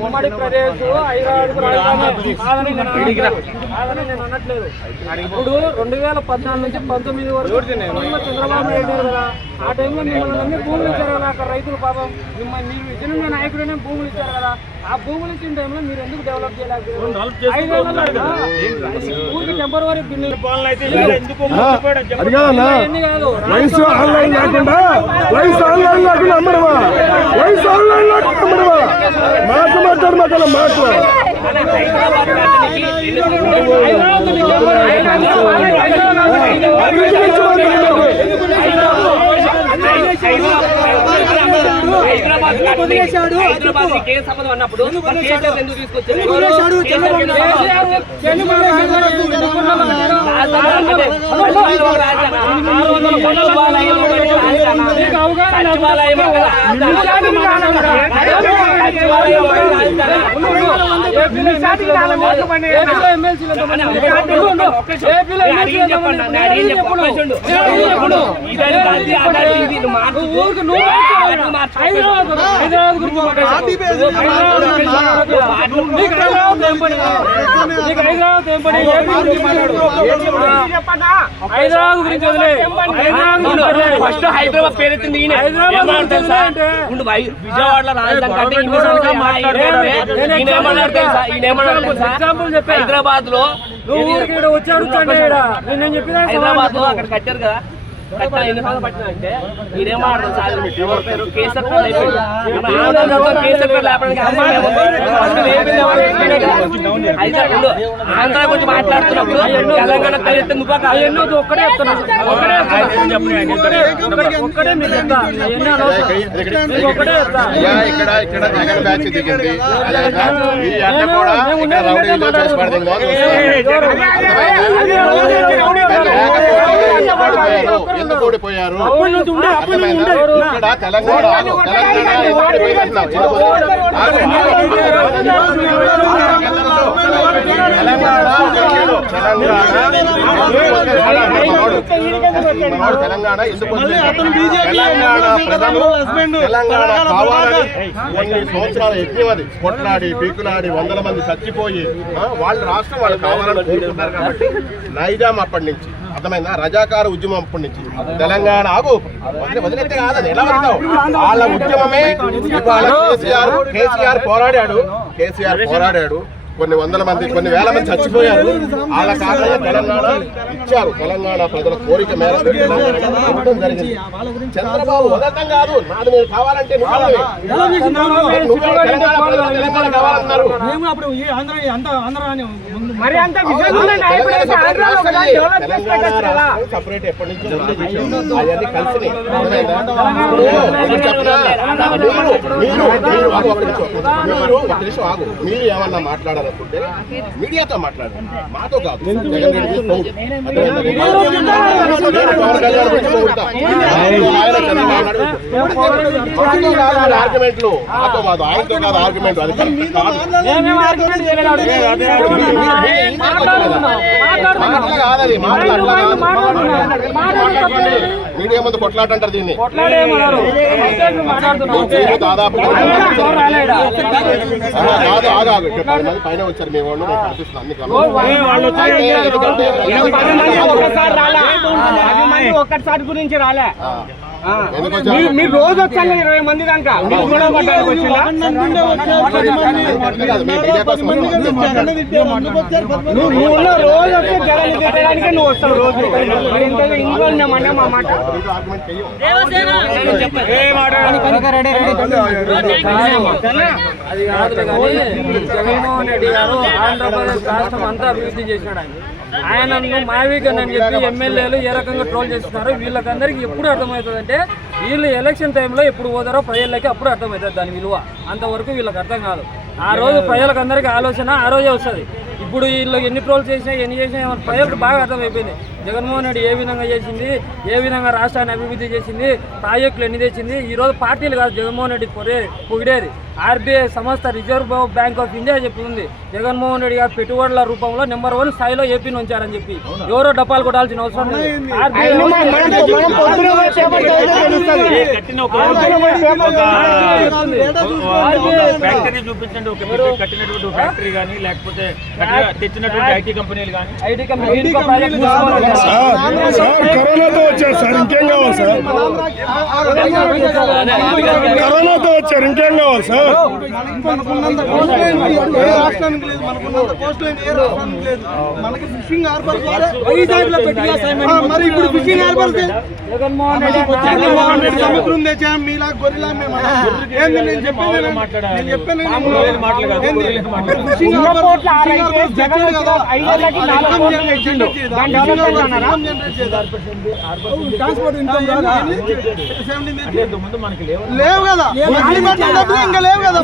ఉమ్మడి ప్రదేశ్ హైదరాబాద్ రాజధాని నేను అనట్లేదు. ఇప్పుడు 2014 నుంచి 19 వరకు చంద్రబాబు నాయుడు కదా, ఆ టైంలో మిమ్మల్ని భూములు ఇచ్చారు కదా అక్కడ రైతులు. పాపం మిమ్మల్ని మీరు విజయనగర నాయకుడనే భూములు ఇచ్చారు కదా, ఆ భూములు ఇచ్చిన టైంలో మీరు ఎందుకు డెవలప్ చేయలేకపోయారు? ఊరికి టెంపరరీ బిల్లు హైదరాబాద్ కేసు సంబంధం అన్నప్పుడు ఎందుకు తీసుకొచ్చారు? హైదరాబాద్ గురించి ఫస్ట్ హైదరాబాద్ పేరెత్తింది విజయవాడలో రాజధాని హైదరాబాద్ లో వచ్చాడు హైదరాబాద్ లో అక్కడ కట్టారు కదా, ఎన్ని సంవత్సరాలు పట్టిందంటే మీరేమాడతారు ఆంధ్ర గురించి మాట్లాడుతున్నప్పుడు తెలంగాణ ఒక్కడే ఇక్కడ జగన్ బ్యాచ్ దిగింది. ఎందుకు ఓడిపోయారు? ఇక్కడ తెలంగాణ తెలంగాణ ఎందుకు తెలంగాణ కావాలని కొన్ని సంవత్సరాల యజ్ఞమది కొట్లాడి పీకులాడి 100 మంది చచ్చిపోయి వాళ్ళ రాష్ట్రం వాళ్ళు కావాలని కోరుకుంటారు. కాబట్టి నైజాం అప్పటి నుంచి అర్థమైందా, రజాకార ఉద్యమం అప్పటి నుంచి తెలంగాణ ఆగు వదిలేస్తే కాదని ఎలా వస్తావు? వాళ్ళ ఉద్యమమే ఇవాళ కేసీఆర్ పోరాడాడు. కొన్ని 100 మంది కొన్ని వేల మంది చచ్చిపోయారు. వాళ్ళ కారణంగా తెలంగాణ ఇచ్చారు. తెలంగాణ ప్రజల కోరిక మేరకు ఇవ్వడం జరిగింది. చంద్రబాబు వదలటం కాదు, నాది మీరు కావాలంటే తెలంగాణ కావాలన్నారు. సపరేట్ ఎప్పటి నుంచి అవన్నీ కలిసి మీరు ఏమన్నా మాట్లాడాలనుకుంటే మీడియాతో మాట్లాడాలి, మాతో కాదు. ఆర్గ్యుమెంట్లు మాతో కాదు, ఆయనతో కాదు ఆర్గ్యుమెంట్. అది కాదని మీడియా ముందు కొట్లాటంటారు దీన్ని. దాదాపు పైన వచ్చారు మీ వాళ్ళు, నేను కనిపిస్తున్నాను అన్ని ఒక్కసారి గురించి రాలే. మీరు రోజు వచ్చాను 20 మంది దాకా నువ్వు రోజు వచ్చే జగన్ తిట్టడానికి నువ్వు వస్తావు రోజు. ఇంట్లో ఉన్నామన్నా మా మాట అది కాదు. జగన్మోహన్ రెడ్డి గారు ఆంధ్రప్రదేశ్ రాష్ట్రం అంతా అభివృద్ధి చేసినాడు. ఆయనను మావికన్ అని చెప్పి ఎమ్మెల్యేలు ఏ రకంగా ట్రోల్ చేస్తున్నారు వీళ్ళకందరికీ ఎప్పుడు అర్థమవుతుందంటే వీళ్ళు ఎలక్షన్ టైంలో ఎప్పుడు పోతారో ప్రజలకి అప్పుడు అర్థమవుతుంది దాని విలువ. అంతవరకు వీళ్ళకి అర్థం కాదు. ఆ రోజు ప్రజలకందరికీ ఆలోచన ఆ రోజే వస్తుంది. ఇప్పుడు వీళ్ళు ఎన్ని ట్రోల్ చేసినా ఎన్ని చేసినా ప్రజలకు బాగా అర్థమైపోయింది జగన్మోహన్ రెడ్డి ఏ విధంగా చేసింది, ఏ విధంగా రాష్ట్రాన్ని అభివృద్ధి చేసింది, ప్రాజెక్టులు ఎన్ని తెచ్చింది. ఈరోజు పార్టీలు కాదు జగన్మోహన్ రెడ్డి పొగిడేది, ఆర్బీఐ సంస్థ రిజర్వ్ బ్యాంక్ ఆఫ్ ఇండియా చెప్పింది జగన్మోహన్ రెడ్డి గారు పెట్టుబడుల రూపంలో నెంబర్ 1 స్థాయిలో ఏపీని ఉంచారని చెప్పి ఎవరో డప్పాలు కొట్టాల్సిన అవసరం లేదు. ఫ్యాక్టరీ చూపించండి, ఒక కట్టినటువంటి ఫ్యాక్టరీ కానీ లేకపోతే తెచ్చినటువంటి ఐటీ కంపెనీలు కానీ. కరోనాతో వచ్చారు సార్, ఇంకేం కావాలి సార్? కరోనాతో వచ్చారు, ఇంకేం కావాలి సార్? ఏ రాష్ట్రానికి లేదు, మనకున్నంత కోస్ట్ లైన్ ఏ రాష్ట్రానికి లేదు. మనకి ఫిషింగ్ హార్బర్ మరి ఇప్పుడు ఫిషింగ్ హార్బర్ సముద్రం తెచ్చా మీలా గొర్రెలా మేము ఏంది నేను చెప్పాను ఫిషింగ్ హార్బర్ ట్రాన్స్పోర్ట్ ఇన్కమ్ లేవు కదా, ఇంకా లేవు కదా.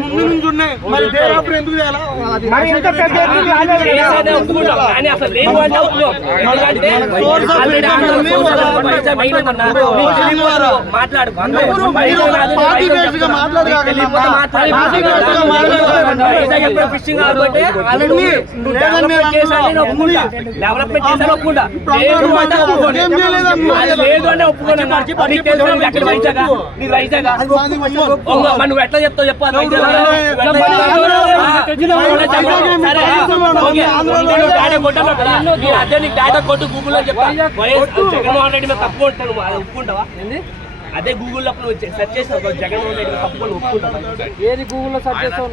ముందు నుంచి ఉన్నాయి మరి దేరాపురం ఎందుకు ఫిషింగ్ డెవలప్మెంట్ చేశాను ఒప్పుకుంటా, లేదు అంటే ఒప్పుకోండి. నువ్వు ఎట్లా చెప్తావు చెప్పాలి. అదే నీకు డేటా కొట్టు గూగుల్లో చెప్పాలి. జగన్మోహన్ రెడ్డి మీద తప్పు ఉంటాను, ఒప్పుకుంటావా? అదే గూగుల్లో సెర్చ్ చేస్తావు జగన్మోహన్ రెడ్డి తప్పు ఒప్పుకుంటావా? ఏది గూగుల్లో సెర్చ్ చేస్తావు?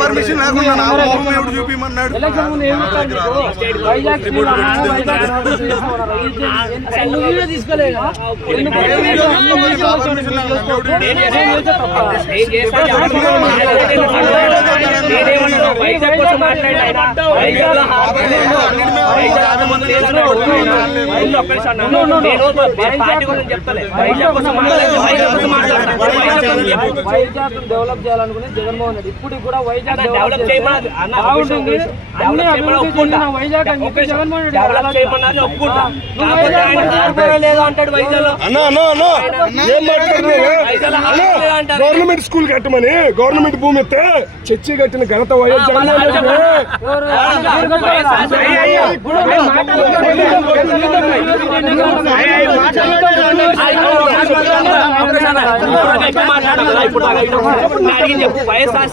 పర్మిషన్ లేకుండా చూపిమన్నాడు. తీసుకోలేదు వైజాగ్ కోసం మాట్లాడినా వైజాగ్ డెవలప్ చేయాలనుకునే జగన్మోహన్ రెడ్డి ఇప్పుడు కూడా వైజాగ్ డెవలప్ చేయమని వైజాగ్ అని చెప్పి జగన్మోహన్ రెడ్డి లేదు అంటాడు. వైజాగ్ గవర్నమెంట్ స్కూల్ కట్టమని గవర్నమెంట్ భూమి ఇస్తే చర్చి కట్టిన ఘనత వైఎస్ జగన్మోహన్ చెప్పు వైఎస్ఆర్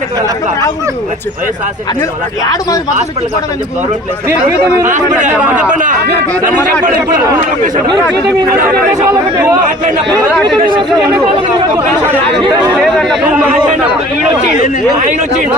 ఆయన వచ్చిండు